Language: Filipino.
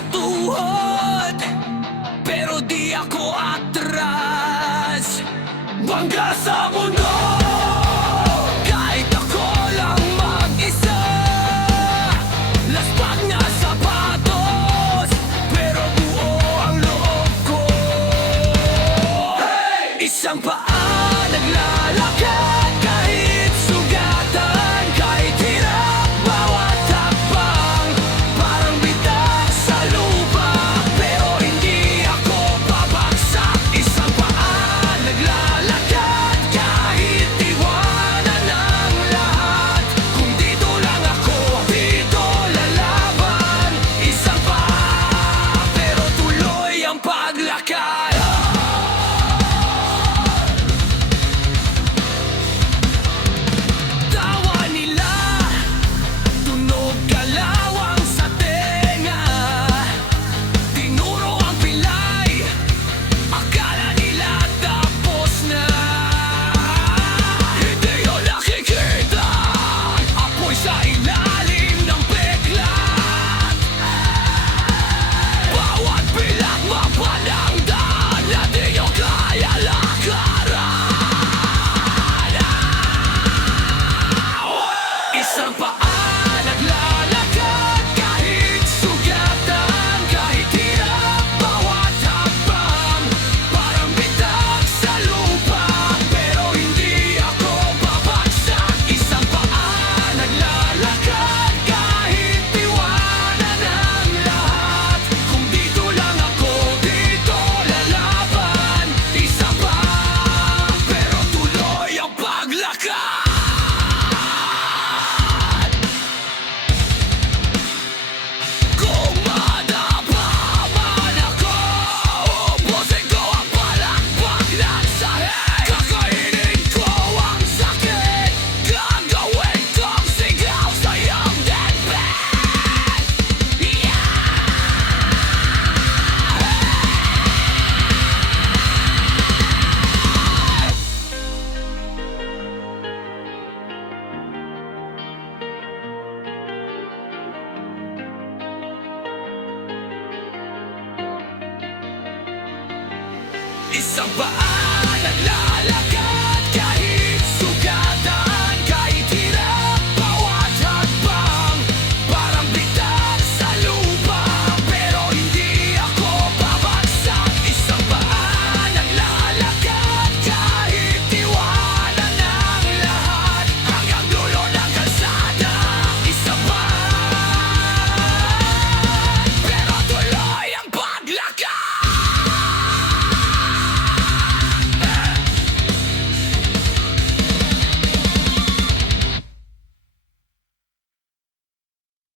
sa tuhod, pero di ako atras. Bangga sa mundo, kahit ako lang mag-isa. Laspag na sapatos, pero buo ang loob ko. Isang paa naglalakad kahit sugatan, kahit hirap bawat hakbang. Parang bitak sa lupa, pero hindi ako babagsak. Isang paa naglalakad kahit iwanan ang lahat. Kung dito lang ako, dito lalaban. Isang paa, pero tuloy ang paglakad. Tawa nila, tunog kalawang sa tenga. Tinuro ang pilay, akala nila tapos na. Hindi yun nakikita, apoy sa ilalim ng peklat. Bawat pilak mapalandan na di nyo kaya lakaran. Isang paa naglalakad kahit sugatan, kahit hirap bawat hakbang. Parang bitak sa lupa, pero hindi ako babagsak. Isang paa naglalakad kahit iwanan ang lahat. Kung dito lang ako, dito lalaban. Isang paa, pero tuloy ang paglakad. Kung madapa man ako, ubusin ko ang palakpak ng sahig. Kakainin ko ang sakit, gagawin kong sigaw sa iyong deadpan. Isang paa naglalakad